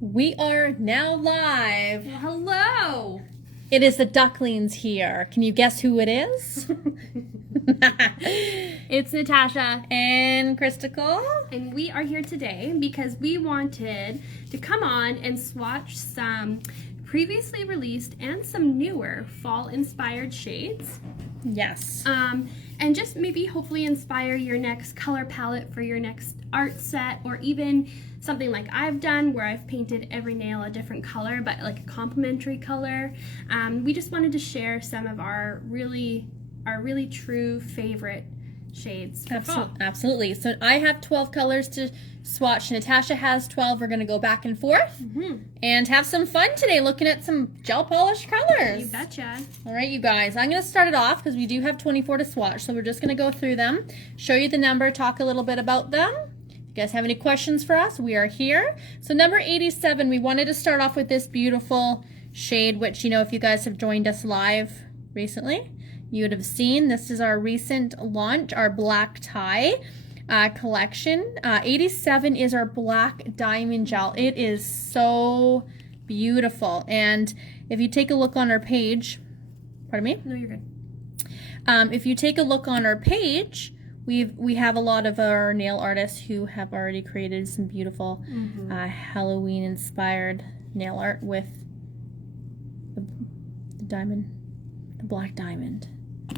We are now live. Hello. It is the Ducklings here. Can you guess who it is? It's Natasha. And Christical. And we are here today because we wanted to come on and swatch some previously released and some newer fall-inspired shades. Yes. And just maybe hopefully inspire your next color palette for your next art set, or even something like I've done where I've painted every nail a different color, but like a complementary color. We just wanted to share some of our really true favorite shades for fall. Absolutely. So I have 12 colors to swatch. Natasha has 12. We're going to go back and forth and have some fun today looking at some gel polish colors. You betcha. All right, you guys. I'm going to start it off because we do have 24 to swatch. So we're just going to go through them, show you the number, talk a little bit about them. If you guys have any questions for us, we are here. So number 87, we wanted to start off with this beautiful shade, which, you know, if you guys have joined us live recently, you would have seen. This is our recent launch, our black tie collection. 87 is our black diamond gel. It is so beautiful. And if you take a look on our page, pardon me? No, you're good. If you take a look on our page, we have a lot of our nail artists who have already created some beautiful Halloween inspired nail art with the diamond, the black diamond.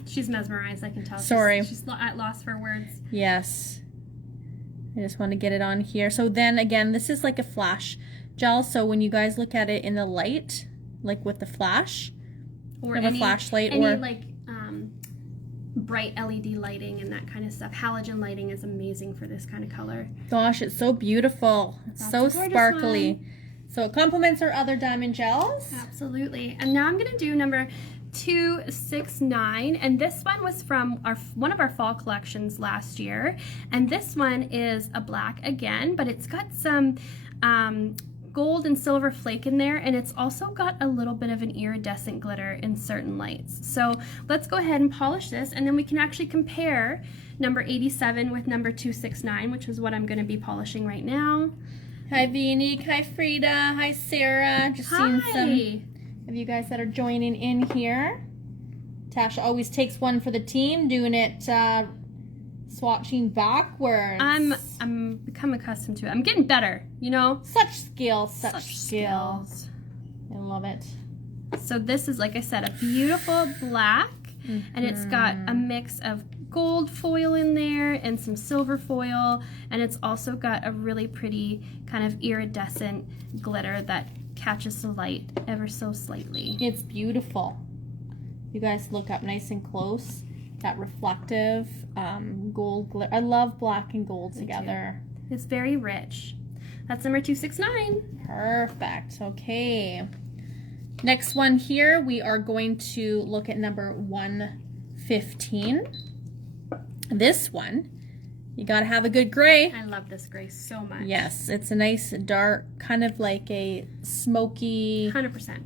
She's mesmerized, I can tell. Sorry. She's at loss for words. Yes. I just want to get it on here. So then again, this is like a flash gel. So when you guys look at it in the light, like with the flash, Or have a flashlight any or like bright LED lighting and that kind of stuff. Halogen lighting is amazing for this kind of color. gosh, it's so beautiful. It's That's so a gorgeous sparkly. one. So it complements our other diamond gels. Absolutely. And now I'm going to do number 269, and this one was from one of our fall collections last year, and this one is a black again, but it's got some gold and silver flake in there, and it's also got a little bit of an iridescent glitter in certain lights. So let's go ahead and polish this, and then we can actually compare number 87 with number 269, which is what I'm going to be polishing right now. Hi Vinique, hi Frida, hi Sarah. Just seeing some of you guys that are joining in here. Tasha always takes one for the team, doing it swatching backwards. I'm become accustomed to it. I'm getting better, you know. Such skill, such skill. skills. I love it. So this is, like I said, a beautiful black, and it's got a mix of gold foil in there and some silver foil, and it's also got a really pretty kind of iridescent glitter that catches the light ever so slightly. It's beautiful. You guys look up nice and close. That reflective gold glitter. I love black and gold together. It's very rich. That's number 269. Perfect. Okay. Next one here, we are going to look at number 115. This one, you gotta have a good gray. I love this gray so much. Yes, it's a nice dark, kind of like a smoky 100%.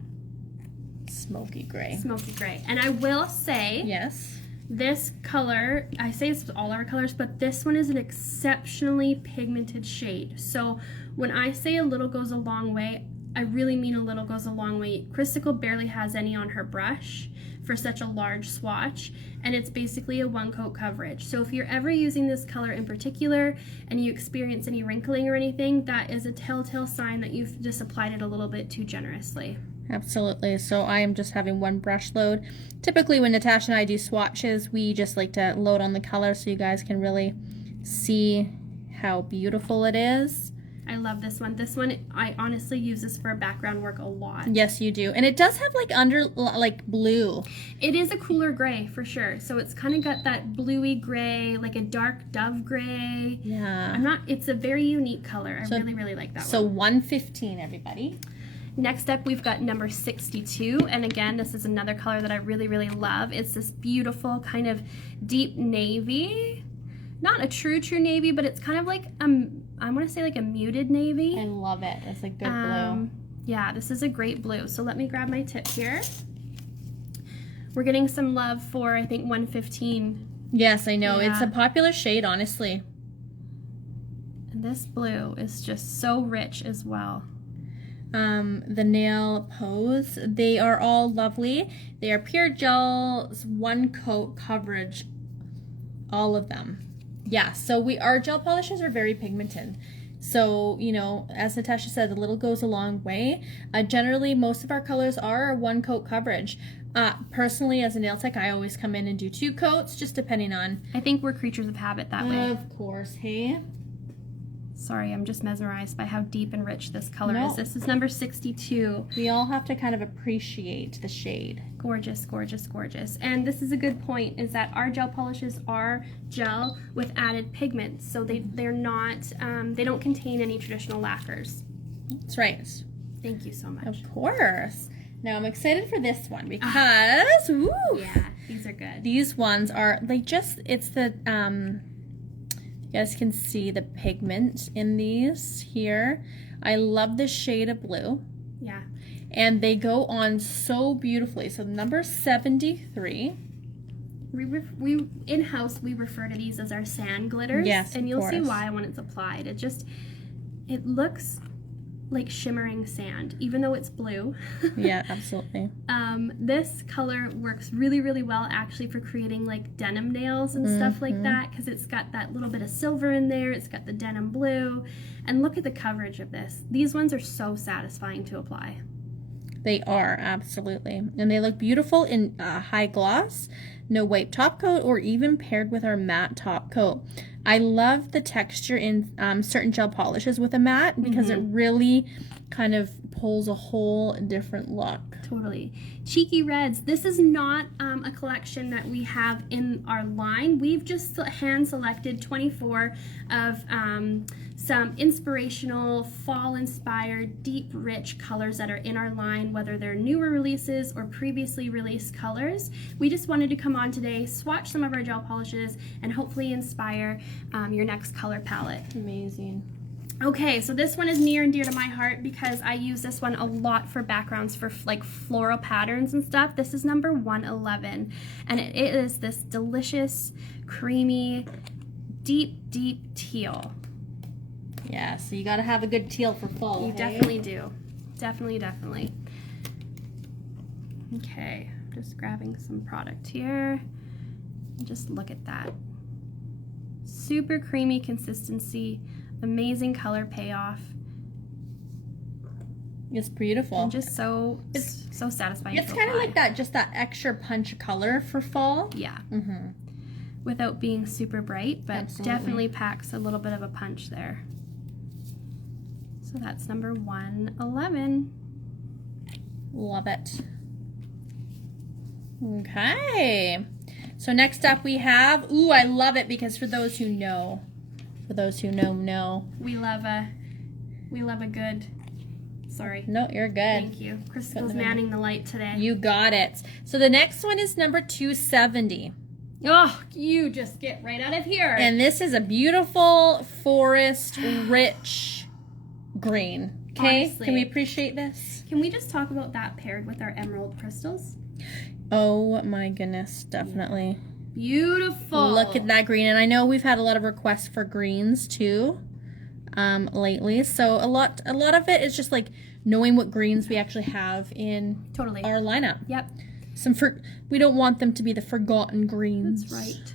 smoky gray. Smoky gray. And I will say, Yes. this color, I say it's all our colors, but this one is an exceptionally pigmented shade. So when I say a little goes a long way, I really mean a little goes a long way. Christical barely has any on her brush for such a large swatch, and it's basically a one coat coverage. So if you're ever using this color in particular and you experience any wrinkling or anything, that is a telltale sign that you've just applied it a little bit too generously. Absolutely. So I am just having one brush load. Typically when Natasha and I do swatches, we just like to load on the color so you guys can really see how beautiful it is. I love this one. This one, I honestly use this for background work a lot. Yes, you do. And it does have like blue. It is a cooler gray for sure. So it's kind of got that bluey gray, like a dark dove gray. Yeah. It's a very unique color. I really like that one. So 115, everybody. Next up, we've got number 62. And again, this is another color that I really love. It's this beautiful kind of deep navy. Not a true navy, but it's kind of like, I want to say like a muted navy. I love it. It's a good blue. Yeah, this is a great blue. So let me grab my tip here. We're getting some love for, I think, 115. Yes, I know. Yeah. It's a popular shade, honestly. And this blue is just so rich as well. the nail pose. They are all lovely. They are pure gels, 1 coat coverage, all of them. Yeah, so our gel polishes are very pigmented. So, you know, as Natasha said, a little goes a long way. Generally, most of our colors are a 1 coat coverage. Personally, as a nail tech, I always come in and do 2 coats, just depending on... I think we're creatures of habit that way. Of course, hey? Sorry, I'm just mesmerized by how deep and rich this color is. This is number 62. We all have to kind of appreciate the shade. Gorgeous, gorgeous, gorgeous. And this is a good point, is that our gel polishes are gel with added pigment. So they're not, they don't contain any traditional lacquers. That's right. Thank you so much. Of course. Now I'm excited for this one because, ooh. Yeah, these are good. These ones are, it's the, you guys can see the pigment in these here. I love the shade of blue. Yeah. And they go on so beautifully. So number 73. We in-house, we refer to these as our sand glitters. Yes, and you'll see why when it's applied. It looks like shimmering sand, even though it's blue. Yeah, absolutely. This color works really, really well actually for creating like denim nails and stuff like that, because it's got that little bit of silver in there. It's got the denim blue. And look at the coverage of this. These ones are so satisfying to apply. They are, absolutely. And they look beautiful in high gloss, no white top coat, or even paired with our matte top coat. I love the texture in certain gel polishes with a matte because it really kind of pulls a whole different look. Totally. Cheeky Reds. This is not a collection that we have in our line. We've just hand selected 24 of some inspirational, fall-inspired, deep, rich colors that are in our line, whether they're newer releases or previously released colors. We just wanted to come on today, swatch some of our gel polishes, and hopefully inspire your next color palette. Amazing. Okay, so this one is near and dear to my heart because I use this one a lot for backgrounds for like floral patterns and stuff. This is number 111, and it is this delicious, creamy, deep, deep teal. Yeah, so you gotta have a good teal for fall. You definitely do. Definitely, definitely. Okay, just grabbing some product here. Just look at that. Super creamy consistency. Amazing color payoff. It's beautiful. And just so satisfying. It's kind of like that, just that extra punch color for fall. Yeah. Without being super bright, but definitely packs a little bit of a punch there. So that's number 111. Love it. Okay. So next up we have, ooh, I love it because for those who know, know. We love a good, sorry. No, you're good. Thank you. Crystal's manning the light today. You got it. So the next one is number 270. Oh, you just get right out of here. And this is a beautiful forest rich green. Okay, Honestly. Can we appreciate this? Can we just talk about that paired with our emerald crystals? Oh my goodness, definitely. Beautiful. Look at that green. And I know we've had a lot of requests for greens too lately. So a lot of it is just like knowing what greens we actually have in our lineup. Yep. We don't want them to be the forgotten greens. That's right.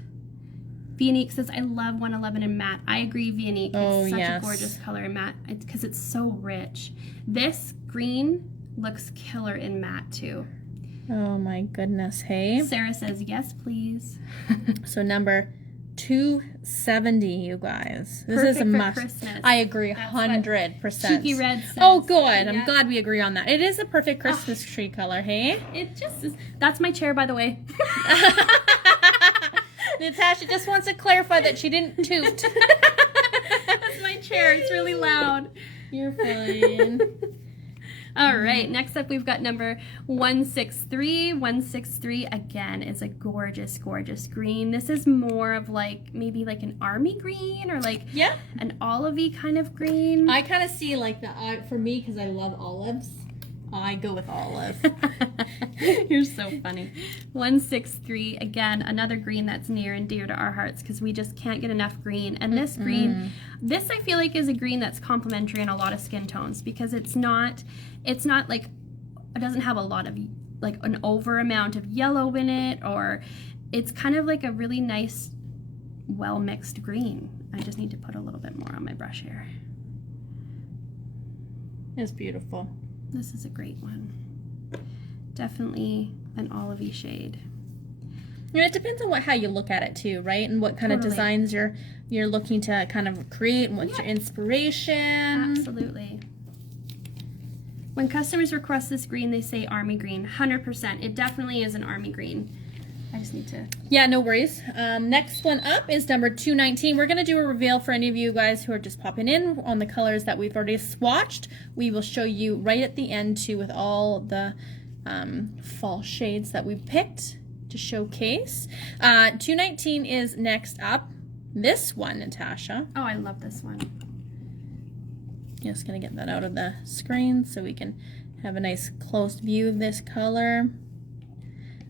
Vionique says, I love 111 in matte. I agree, Vionique. It's such a gorgeous color in matte because it's so rich. This green looks killer in matte too. Oh my goodness, hey? Sarah says, yes, please. So number 270, you guys. This Perfect is a must. Christmas. I agree, 100%. Cheeky Red says. Oh, good. Yeah. I'm glad we agree on that. It is a perfect Christmas tree color, hey? It just is. That's my chair, by the way. Natasha just wants to clarify that she didn't toot. That's my chair. It's really loud. You're fine. All right, next up we've got number 163. 163 again is a gorgeous, gorgeous green. This is more of like maybe like an army green or like an olivey kind of green. I kind of see like the for me because I love olives. I go with olive. You're so funny. 163, again, another green that's near and dear to our hearts because we just can't get enough green. And this green, this I feel like is a green that's complementary in a lot of skin tones because it's not like, it doesn't have a lot of like an over amount of yellow in it, or it's kind of like a really nice, well mixed green. I just need to put a little bit more on my brush here. It's beautiful. This is a great one. Definitely an olivey shade. And it depends on how you look at it too, right? And what kind of designs you're looking to kind of create and what's your inspiration. Absolutely. When customers request this green, they say army green. 100%. It definitely is an army green. I just need to... Yeah, no worries. Next one up is number 219. We're going to do a reveal for any of you guys who are just popping in on the colors that we've already swatched. We will show you right at the end too with all the fall shades that we picked to showcase. 219 is next up. This one, Natasha. Oh, I love this one. Just going to get that out of the screen so we can have a nice close view of this color.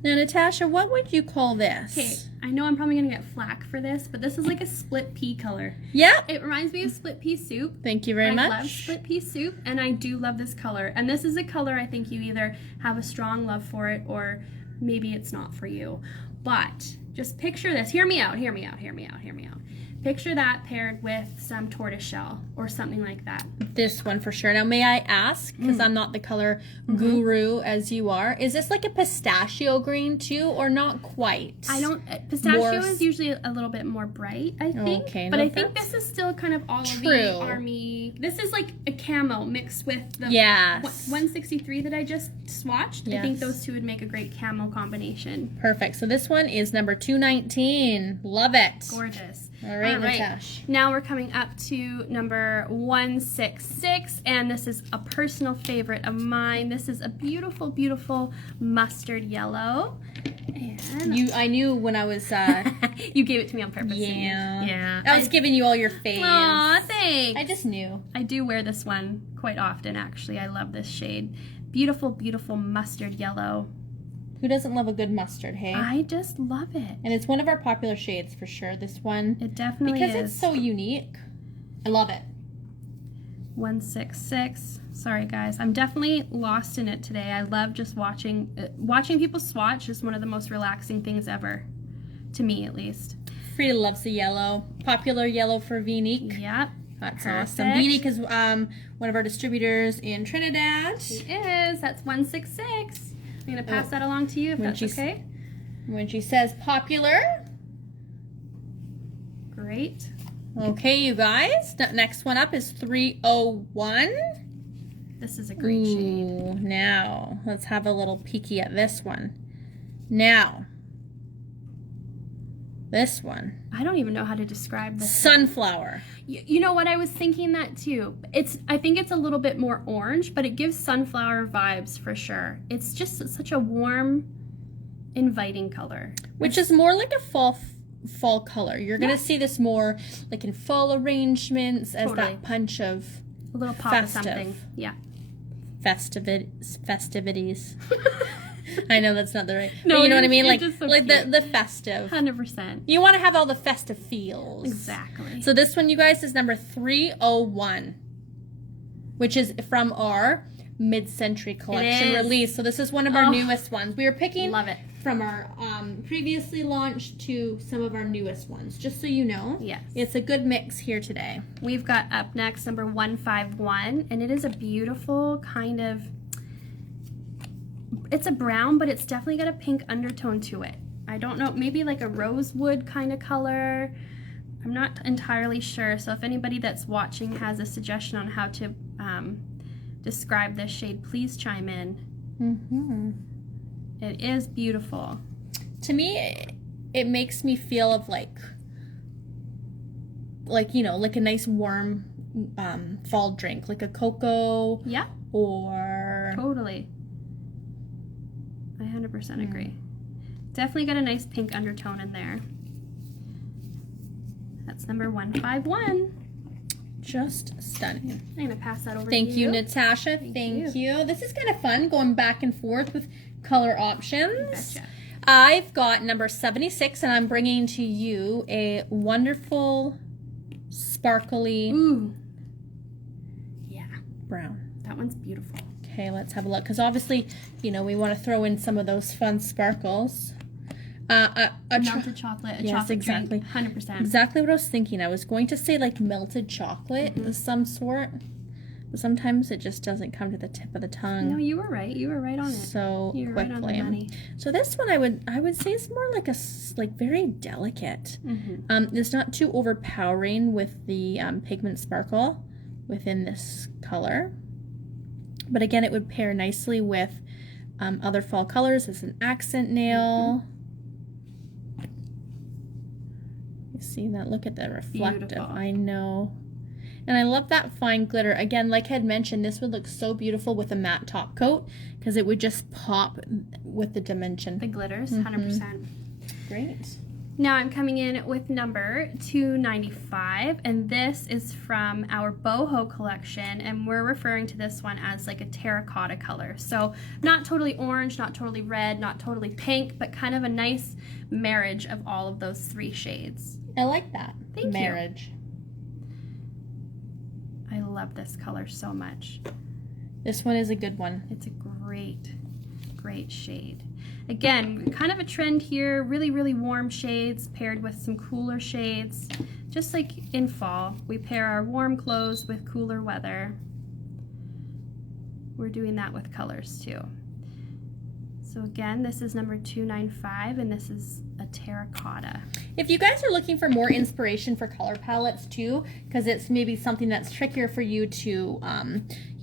Now, Natasha, what would you call this? Okay, I know I'm probably going to get flack for this, but this is like a split pea color. Yeah. It reminds me of split pea soup. Thank you very much. I love split pea soup, and I do love this color. And this is a color I think you either have a strong love for it or maybe it's not for you. But just picture this. Hear me out, hear me out, hear me out, hear me out. Picture that paired with some tortoiseshell or something like that. This one for sure. Now, may I ask, because I'm not the color guru as you are, is this like a pistachio green too, or not quite? I don't. Pistachio is usually a little bit more bright, I think. Okay, but no, I think this is still kind of olivey, army. This is like a camo mixed with the 163 that I just swatched. Yes. I think those two would make a great camo combination. Perfect. So this one is number 219. Love it. Gorgeous. All right, Natasha. Now we're coming up to number 166, and this is a personal favorite of mine. This is a beautiful, beautiful mustard yellow. And I knew when I was... you gave it to me on purpose. Yeah. Yeah. I was giving you all your faves. Aw, thanks. I just knew. I do wear this one quite often, actually. I love this shade. Beautiful, beautiful mustard yellow. Who doesn't love a good mustard, hey? I just love it. And it's one of our popular shades for sure, this one. It definitely is. Because it's so unique. I love it. 166. Sorry, guys. I'm definitely lost in it today. I love just watching people swatch is one of the most relaxing things ever. To me, at least. Frida loves the yellow. Popular yellow for Vinique. Yep. That's awesome. Vinique is one of our distributors in Trinidad. It is. That's 166. I'm going to pass that along to you if that's okay. When she says popular. Great. Okay, you guys. Next one up is 301. This is a great shade. Now, let's have a little peeky at this one. Now, this one. I don't even know how to describe this. Sunflower. You know what? I was thinking that too. I think it's a little bit more orange, but it gives sunflower vibes for sure. It's just such a warm, inviting color. Which is more like a fall color. You're going to see this more like in fall arrangements as that punch of a little pop of something. Yeah. Festivities. I know that's not the right. No, but you know what I mean? Like, so like the festive. 100%. You want to have all the festive feels. Exactly. So this one, you guys, is number 301, which is from our mid-century collection release. So this is one of our newest ones. We were picking from our previously launched to some of our newest ones, just so you know. Yes. It's a good mix here today. We've got up next number 151, and it is a beautiful kind of, it's a brown, but it's definitely got a pink undertone to it. I don't know, maybe like a rosewood kind of color. I'm not entirely sure, so if anybody that's watching has a suggestion on how to describe this shade, please chime in. It is beautiful. To me, it makes me feel of like you know, like a nice warm fall drink, like a cocoa. Yeah. Or totally. I 100% agree. Definitely got a nice pink undertone in there. That's number 151. just stunning. I'm going to pass that over Thank to you, Natasha. Thank you. This is kind of fun going back and forth with color options. Betcha. I've got number 76, and I'm bringing to you a wonderful, sparkly Ooh. Yeah. brown. That one's beautiful. Okay, let's have a look. Because obviously, you know, we want to throw in some of those fun sparkles. Melted chocolate, a Yes, chocolate exactly. drink, 100%. Exactly what I was thinking. I was going to say like melted chocolate of some sort. But sometimes it just doesn't come to the tip of the tongue. No, you were right. You were right on it. So You were quickly. right on the money. So this one I would say is more like very delicate. It's not too overpowering with the pigment sparkle within this color. But again, it would pair nicely with other fall colors as an accent nail. You see that? Look at the reflective. Beautiful. I know. And I love that fine glitter. Again, like I had mentioned, this would look so beautiful with a matte top coat because it would just pop with the dimension. The glitters, 100%. Great. Now I'm coming in with number 295, and this is from our boho collection, and we're referring to this one as like a terracotta color. So not totally orange, not totally red, not totally pink, but kind of a nice marriage of all of those three shades. I like that. Thank you. Marriage. I love this color so much. This one is a good one. It's a great, great shade. Again, kind of a trend here, really, really warm shades paired with some cooler shades. Just like in fall, we pair our warm clothes with cooler weather. We're doing that with colors too. So again, this is number 295, and this is a terracotta. If you guys are looking for more inspiration for color palettes too, because it's maybe something that's trickier for you to,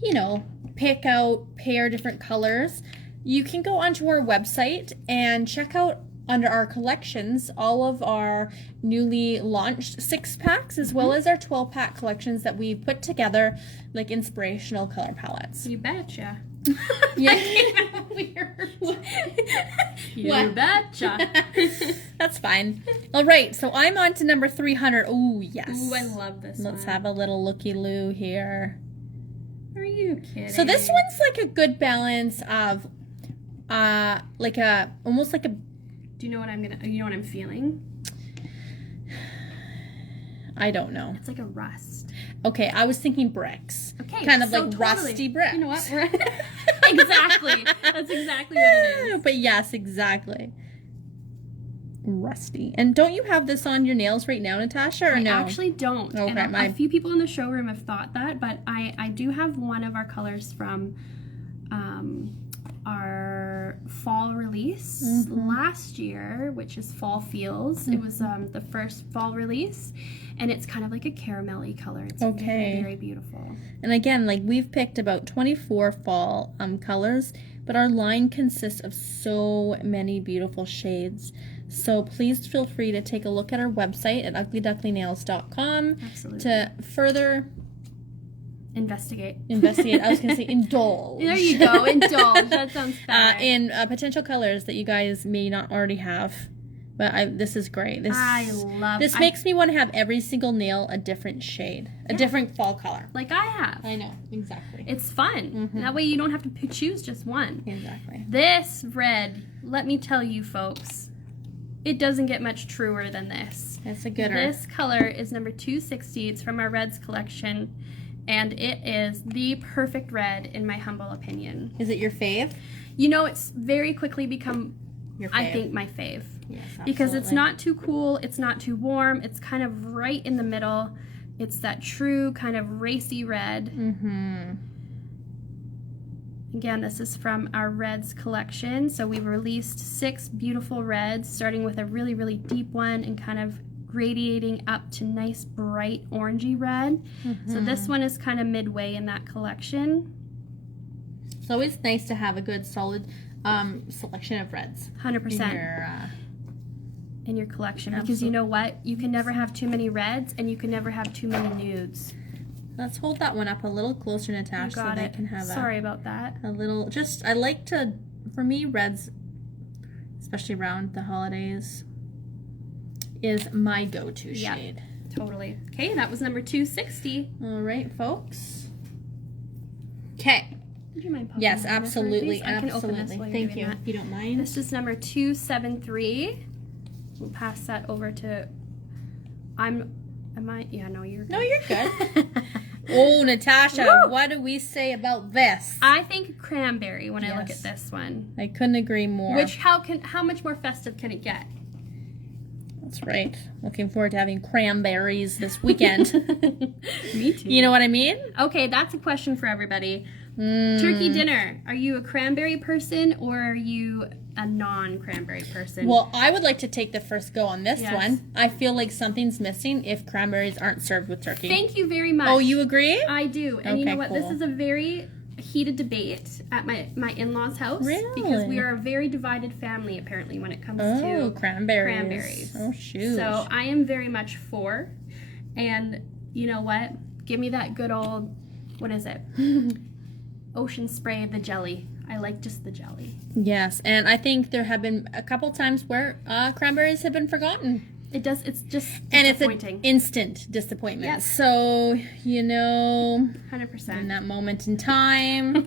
you know, pick out, pair different colors, you can go onto our website and check out under our collections all of our newly launched 6-packs as well as our 12-pack collections that we put together, like inspirational color palettes. You betcha. Yeah. Weird. What? You betcha. That's fine. All right, so I'm on to number 300. Oh, yes. Ooh, I love this one. Let's have a little looky-loo here. Are you kidding? So this one's like a good balance of like a almost like a Do you know what I'm feeling? I don't know. It's like a rust. Okay, I was thinking bricks. Okay. Kind of so like totally. rusty bricks. You know what? Exactly. That's exactly what it is. But yes, exactly. Rusty. And don't you have this on your nails right now, Natasha, or I no? actually don't. Okay, And a few people in the showroom have thought that, but I do have one of our colors from our fall release last year, which is Fall Feels. It was the first fall release, and it's kind of like a caramelly color. It's very, very beautiful. And again, like we've picked about 24 fall colors, but our line consists of so many beautiful shades. So please feel free to take a look at our website at uglyducklingnails.com Absolutely. to further Investigate. I was going to say indulge. There you go. Indulge. That sounds better. In potential colors that you guys may not already have. But this is great. This makes me want to have every single nail a different shade, a different fall color. Like I have. I know, exactly. It's fun. That way you don't have to choose just one. Exactly. This red, let me tell you folks, it doesn't get much truer than this. That's a gooder. This color is number 260. It's from our reds collection, and it is the perfect red in my humble opinion. Is it your fave? You know, it's very quickly become, Your fave. I think, my fave. Yes, absolutely. Because it's not too cool, it's not too warm, it's kind of right in the middle. It's that true kind of racy red. Again, this is from our reds collection. So we released 6 beautiful reds, starting with a really, really deep one and kind of gradiating up to nice bright orangey red. So this one is kind of midway in that collection. It's always nice to have a good solid selection of reds 100% in your collection, because you know what? You can never have too many reds, and you can never have too many nudes. Let's hold that one up a little closer, Natasha, so they can have Sorry about that. a little, I like to, for me, reds, especially around the holidays, is my go-to shade. Totally. Okay, that was number 260. All right, folks. Okay. Would you mind popping Yes, that in there for me, absolutely, please? I can open this absolutely. while you're Thank doing you. that. If you don't mind. This is number 273. We'll pass that over to. Yeah, no, you're good. No, you're good. Oh, Natasha, Woo! what do we say about this? I think cranberry when I look Yes. at this one. I couldn't agree more. How much more festive can it get? That's right. Looking forward to having cranberries this weekend. Me too. You know what I mean? Okay, that's a question for everybody. Turkey dinner. Are you a cranberry person or are you a non-cranberry person? Well, I would like to take the first go on this Yes. one. I feel like something's missing if cranberries aren't served with turkey. Thank you very much. Oh, you agree? I do. And you Okay, know what? cool. This is a very heated debate at my in-laws' house. Really? Because we are a very divided family, apparently, when it comes Oh, to cranberries. Oh, shoot. So I am very much for. And you know what? Give me that good old, what is it? Ocean spray of the jelly. I like just the jelly. Yes, and I think there have been a couple times where cranberries have been forgotten. It's just And it's an disappointing. instant disappointment. Yes. So, you know, 100%. in that moment in time.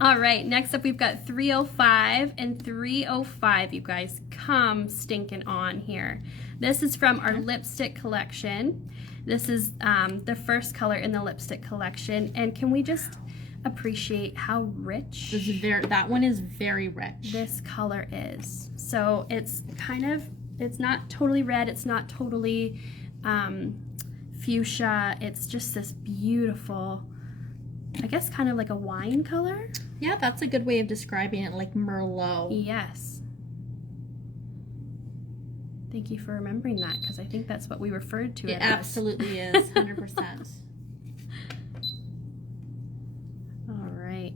All right, next up we've got 305 and 305. You guys, come stinking on here. This is from our lipstick collection. This is the first color in the lipstick collection. And can we just appreciate how rich That one is very rich. this color is? So it's it's not totally red. It's not totally fuchsia. It's just this beautiful, I guess kind of like a wine color. Yeah, that's a good way of describing it, like Merlot. Yes. Thank you for remembering that, because I think that's what we referred to It it as. absolutely is, 100%. All right.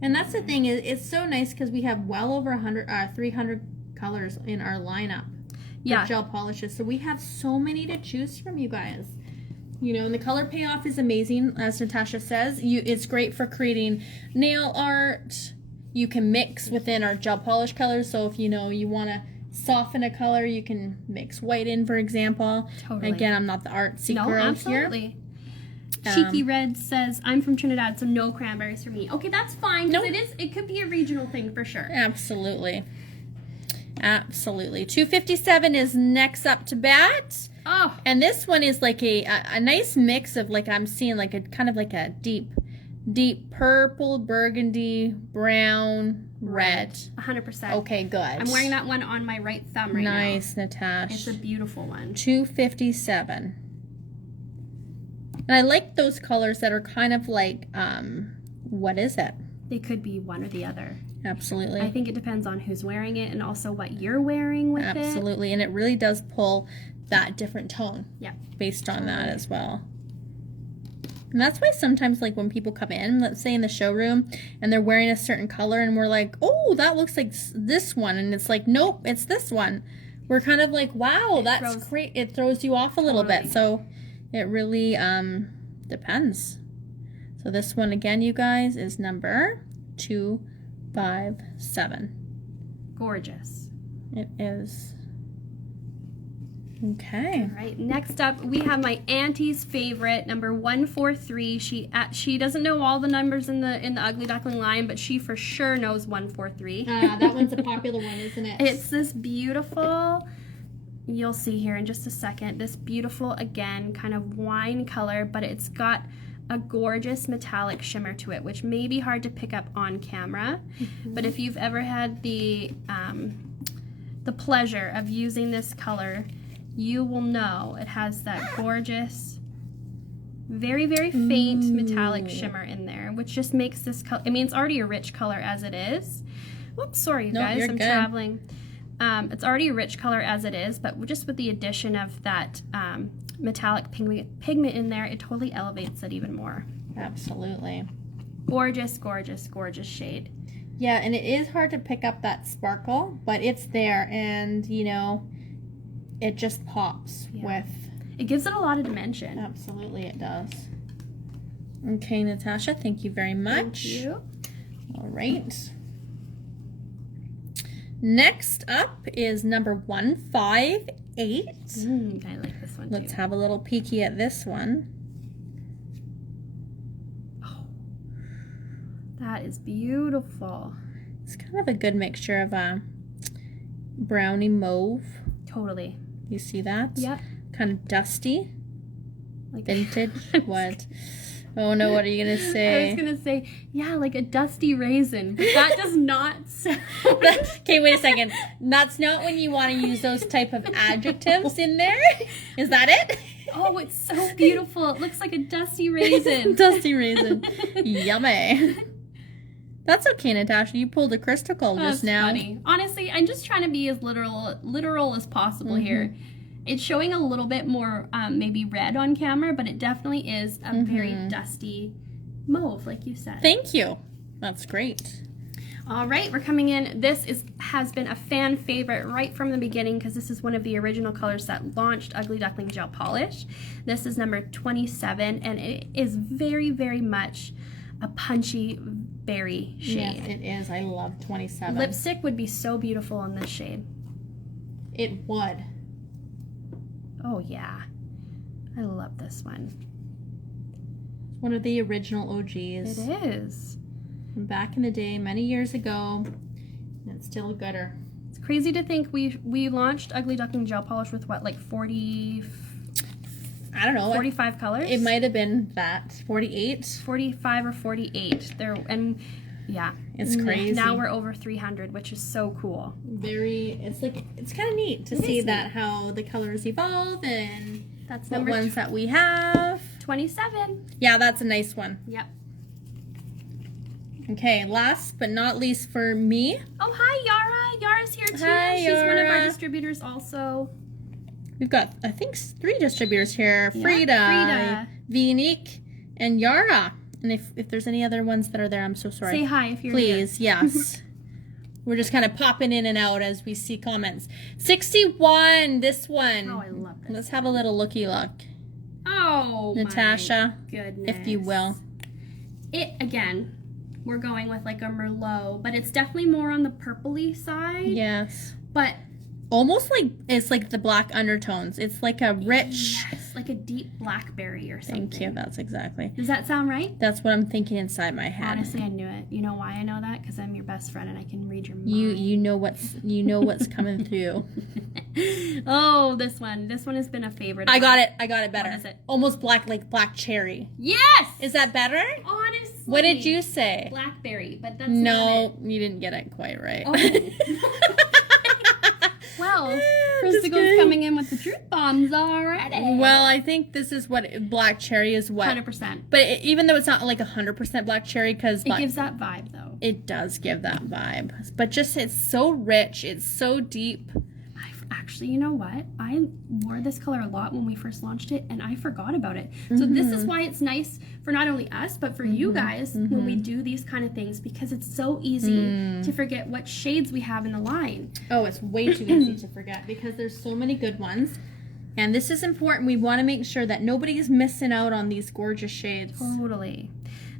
And that's the thing, it's so nice because we have well over 300 colors in our lineup. Yeah. Gel polishes. So we have so many to choose from, you guys. You know, and the color payoff is amazing, as Natasha says. It's great for creating nail art. You can mix within our gel polish colors. So if you want to soften a color, you can mix white in, for example. Totally. Again, I'm not the artsy No, girl absolutely. Cheeky Red says, I'm from Trinidad, so no cranberries for me. Okay, that's fine. Nope. It could be a regional thing for sure. here. Absolutely. Absolutely. 257 is next up to bat. Oh, And this one is like a nice mix of, like, I'm seeing like a kind of like a deep purple, burgundy, brown, red. 100%. Okay, good. I'm wearing that one on my right thumb right now. Nice, Natasha. It's a beautiful one. 257. And I like those colors that are kind of like, what is it? They could be one or the other. Absolutely. I think it depends on who's wearing it and also what you're wearing with it. Absolutely. And it really does pull that different tone. Yeah. Based on that as well. And that's why sometimes, like, when people come in, let's say in the showroom, and they're wearing a certain color, and we're like, oh, that looks like this one. And it's like, nope, it's this one. We're kind of like, wow, that's great. It throws you off a little bit. So it really depends. So this one, again, you guys, is number 257. Gorgeous. It is. Okay. All right, next up we have my auntie's favorite, number 143. She doesn't know all the numbers in the Ugly Duckling line, but she for sure knows 143. That one's a popular one, isn't it? It's this beautiful, you'll see here in just a second, this beautiful, again, kind of wine color, but it's got a gorgeous metallic shimmer to it, which may be hard to pick up on camera. But if you've ever had the pleasure of using this color, you will know it has that gorgeous, very, very faint metallic shimmer in there, which just makes this color, I mean, it's already a rich color as it is. Whoops, sorry, you guys, I'm traveling. It's already a rich color as it is, but just with the addition of that metallic pigment in there, it totally elevates it even more. Absolutely. Gorgeous, gorgeous, gorgeous shade. Yeah, and it is hard to pick up that sparkle, but it's there, and, it just pops with... It gives it a lot of dimension. Absolutely, it does. Okay, Natasha, thank you very much. Thank you. All right. Next up is number 158. I like this one too. Let's have a little peeky at this one. Oh, that is beautiful. It's kind of a good mixture of a brownie mauve. Totally. You see that? Yep. Kind of dusty. Like Vintage. What? Oh no, what are you going to say? I was going to say, yeah, like a dusty raisin, but that does not sound... Okay, wait a second. That's not when you want to use those type of adjectives in there. Is that it? Oh, it's so beautiful. It looks like a dusty raisin. Dusty raisin. Yummy. That's okay, Natasha. You pulled a crystal just now. Funny. Honestly, I'm just trying to be as literal as possible here. It's showing a little bit more maybe red on camera, but it definitely is a very dusty mauve, like you said. Thank you. That's great. All right, we're coming in. This has been a fan favorite right from the beginning because this is one of the original colors that launched Ugly Duckling Gel Polish. This is number 27, and it is very, very much a punchy berry shade. Yes, it is. I love 27. Lipstick would be so beautiful in this shade. It would. Oh yeah, I love this one. One of the original OGs. It is. From back in the day, many years ago. And it's still a gooder. It's crazy to think we launched Ugly Duckling Gel Polish with what, like 40... I don't know. 45 colors? It might have been that. 48? 45 or 48. And yeah. It's crazy. Now we're over 300, which is so cool. It's kind of neat to see that how the colors evolve and that's what number ones that we have. 27. Yeah, that's a nice one. Yep. Okay, last but not least for me. Oh, hi, Yara. Yara's here too. Hi, She's one of our Yara. distributors also. We've got, I think, 3 distributors here. Yeah, Frida, Vinique, and Yara. And if there's any other ones that are there, I'm so sorry. Say hi if you're Please, yes. We're just kind of popping in and out as we see comments. 61, this one. Oh, I love this. Let's have a little looky look. Oh, Natasha, my goodness. if you will. It, again, we're going with like a Merlot, but it's definitely more on the purpley side. Yes. But almost like it's like the black undertones. It's like a rich. Yes, like a deep blackberry or something. Thank you. That's exactly. Does that sound right? That's what I'm thinking inside my head. Honestly, I knew it. You know why I know that? Because I'm your best friend and I can read your mind. You know what's coming through. Oh, this one has been a favorite. I got it better. What is it? Almost black, like black cherry. Yes. Is that better? Honestly. What did you say? Blackberry, but that's no, you didn't get it quite right. Oh. Well, Christopher's coming in with the truth bombs already. Well, I think this is what black cherry is. What 100%. But even though it's not like 100% black cherry, because it gives that vibe though. It does give that vibe, but just it's so rich, it's so deep. Actually, you know what? I wore this color a lot when we first launched it, and I forgot about it. So this is why it's nice for not only us, but for you guys when we do these kind of things, because it's so easy to forget what shades we have in the line. Oh, it's way too easy to forget because there's so many good ones. And this is important. We want to make sure that nobody's missing out on these gorgeous shades. Totally.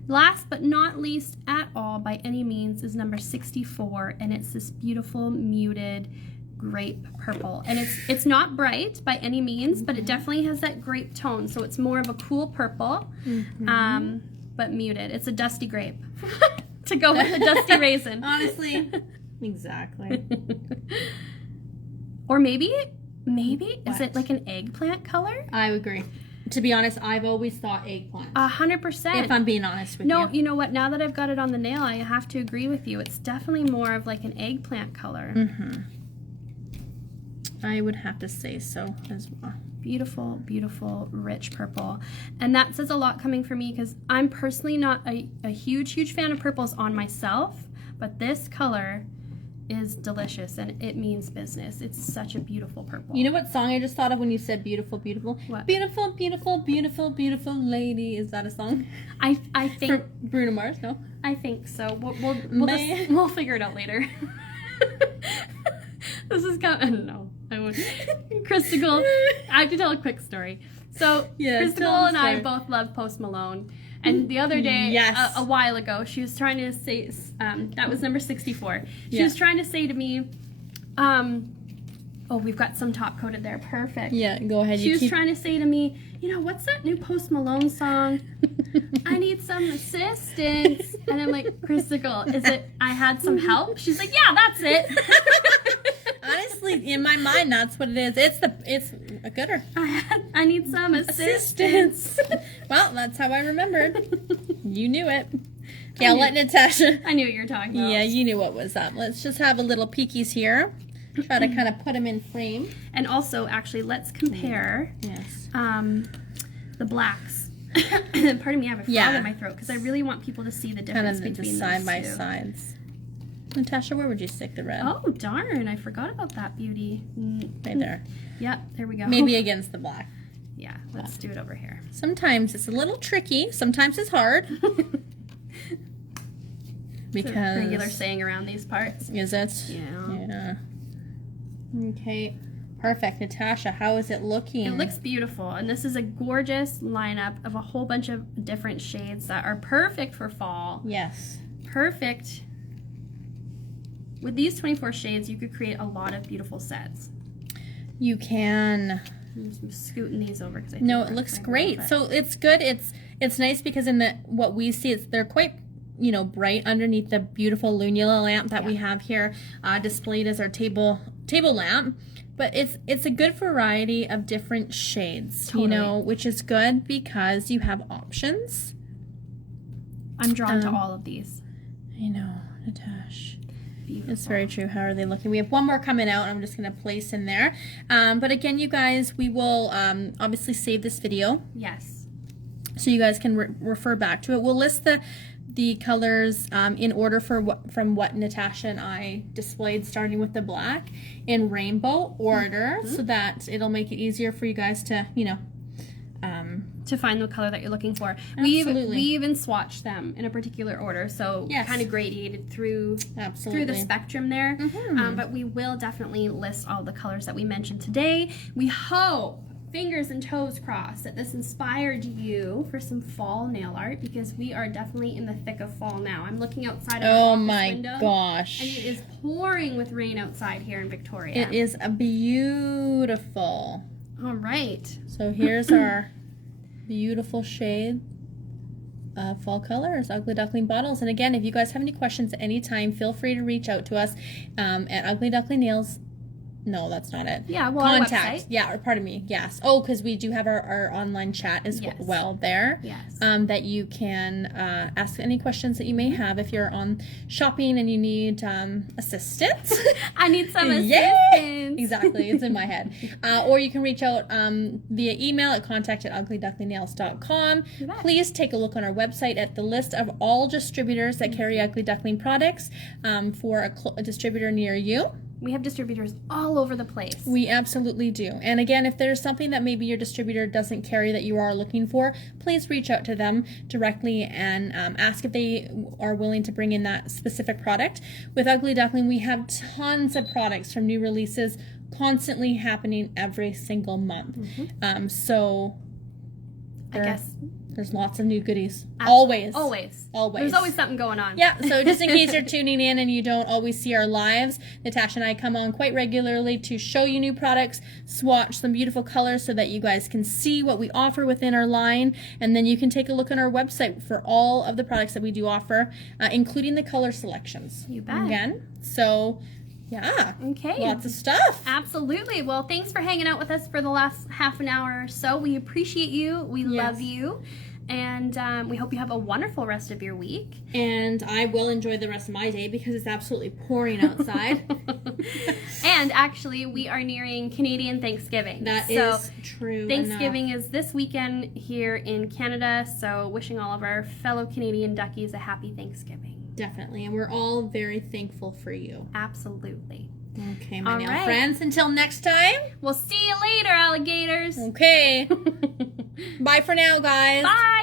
Last but not least at all, by any means, is number 64, and it's this beautiful muted grape purple, and it's not bright by any means, but it definitely has that grape tone, so it's more of a cool purple, but muted. It's a dusty grape to go with a dusty raisin. Honestly, exactly. Or maybe is it like an eggplant color? I agree. To be honest, I've always thought eggplant. 100%. If I'm being honest with you. No, you know what? Now that I've got it on the nail, I have to agree with you. It's definitely more of like an eggplant color. I would have to say so as well. Beautiful, beautiful, rich purple. And that says a lot coming from me because I'm personally not a huge fan of purples on myself, but this color is delicious and it means business. It's such a beautiful purple. You know what song I just thought of when you said beautiful, beautiful? What? Beautiful, beautiful, beautiful, beautiful lady. Is that a song? I think From Bruno Mars, no? I think so. We'll figure it out later. This is kind of, no, I won't. Christical, I have to tell a quick story. So, Yeah, Christical tell the and I story. both love Post Malone. And the other day, Yes. a while ago, she was trying to say, that was number 64. She Yeah. was trying to say to me, Oh, we've got some top coated there. Perfect. Yeah, go ahead. She was trying to say to me, you know, what's that new Post Malone song? I need some assistance. And I'm like, Christicle, is it I had some help? She's like, yeah, that's it. Honestly, in my mind, that's what it is. It's a gooder. I need some assistance. Well, that's how I remembered. You knew it. Okay, I'll let Natasha. I knew what you were talking about. Yeah, you knew what was up. Let's just have a little peekies here. Try to kind of put them in frame. And also, actually, let's compare the blacks. Pardon me, I have a frog in my throat because I really want people to see the difference between those two. Side by sides. Natasha, where would you stick the red? Oh, darn. I forgot about that beauty. Right there. Yep, there we go. Maybe against the black. Yeah, let's do it over here. Sometimes it's a little tricky. Sometimes it's hard. Because... It's a regular saying around these parts. Is it? Yeah. Okay. Perfect. Natasha, how is it looking? It looks beautiful. And this is a gorgeous lineup of a whole bunch of different shades that are perfect for fall. Yes. Perfect. With these 24 shades, you could create a lot of beautiful sets. You can. I'm just scooting these over because No, it looks great. So it's good. It's nice because in what we see, they're quite bright underneath the beautiful lunula lamp that we have here displayed as our table lamp. But it's a good variety of different shades, which is good because you have options. I'm drawn to all of these. I know, Natasha. Beautiful. It's very true. How are they looking? We have one more coming out. I'm just going to place in there. But again, you guys, we will obviously save this video. Yes. So you guys can refer back to it. We'll list the colors in order from what Natasha and I displayed, starting with the black in rainbow order, so that it'll make it easier for you guys to, to find the color that you're looking for. Absolutely. We even swatched them in a particular order, so kind of gradiated through the spectrum there. But we will definitely list all the colors that we mentioned today. We hope, fingers and toes crossed, that this inspired you for some fall nail art, because we are definitely in the thick of fall now. I'm looking outside of our window. Gosh. And it is pouring with rain outside here in Victoria. It is a beautiful. All right. So here's our beautiful shade of fall colors, Ugly Duckling bottles. And again, if you guys have any questions at any time, feel free to reach out to us at Ugly Duckling Nails. No, that's not it. Yeah, well, contact. Our website. Yeah, or pardon me. Yes. Oh, because we do have our online chat as well there. Yes. That you can ask any questions that you may have if you're on shopping and you need assistance. I need some assistance. Yay! Exactly. It's in my head. Or you can reach out via email at contact@uglyducklingnails.com. Please take a look on our website at the list of all distributors that carry Ugly Duckling products for a distributor near you. We have distributors all over the place. We absolutely do. And again, if there's something that maybe your distributor doesn't carry that you are looking for, please reach out to them directly and ask if they are willing to bring in that specific product. With Ugly Duckling, we have tons of products from new releases constantly happening every single month. So I guess there's lots of new goodies. Always. There's always something going on. Yeah, so just in case you're tuning in and you don't always see our lives, Natasha and I come on quite regularly to show you new products, swatch some beautiful colors so that you guys can see what we offer within our line, and then you can take a look on our website for all of the products that we do offer, including the color selections. You bet. Again, so... yeah. Okay. Lots of stuff. Absolutely. Well, thanks for hanging out with us for the last half an hour or so. We appreciate you. We love you. And we hope you have a wonderful rest of your week. And I will enjoy the rest of my day because it's absolutely pouring outside. And actually, we are nearing Canadian Thanksgiving. That is true. Thanksgiving is this weekend here in Canada. So wishing all of our fellow Canadian duckies a happy Thanksgiving. Definitely, and we're all very thankful for you. Absolutely. Okay, my nail friends, until next time. We'll see you later, alligators. Okay. Bye for now, guys. Bye.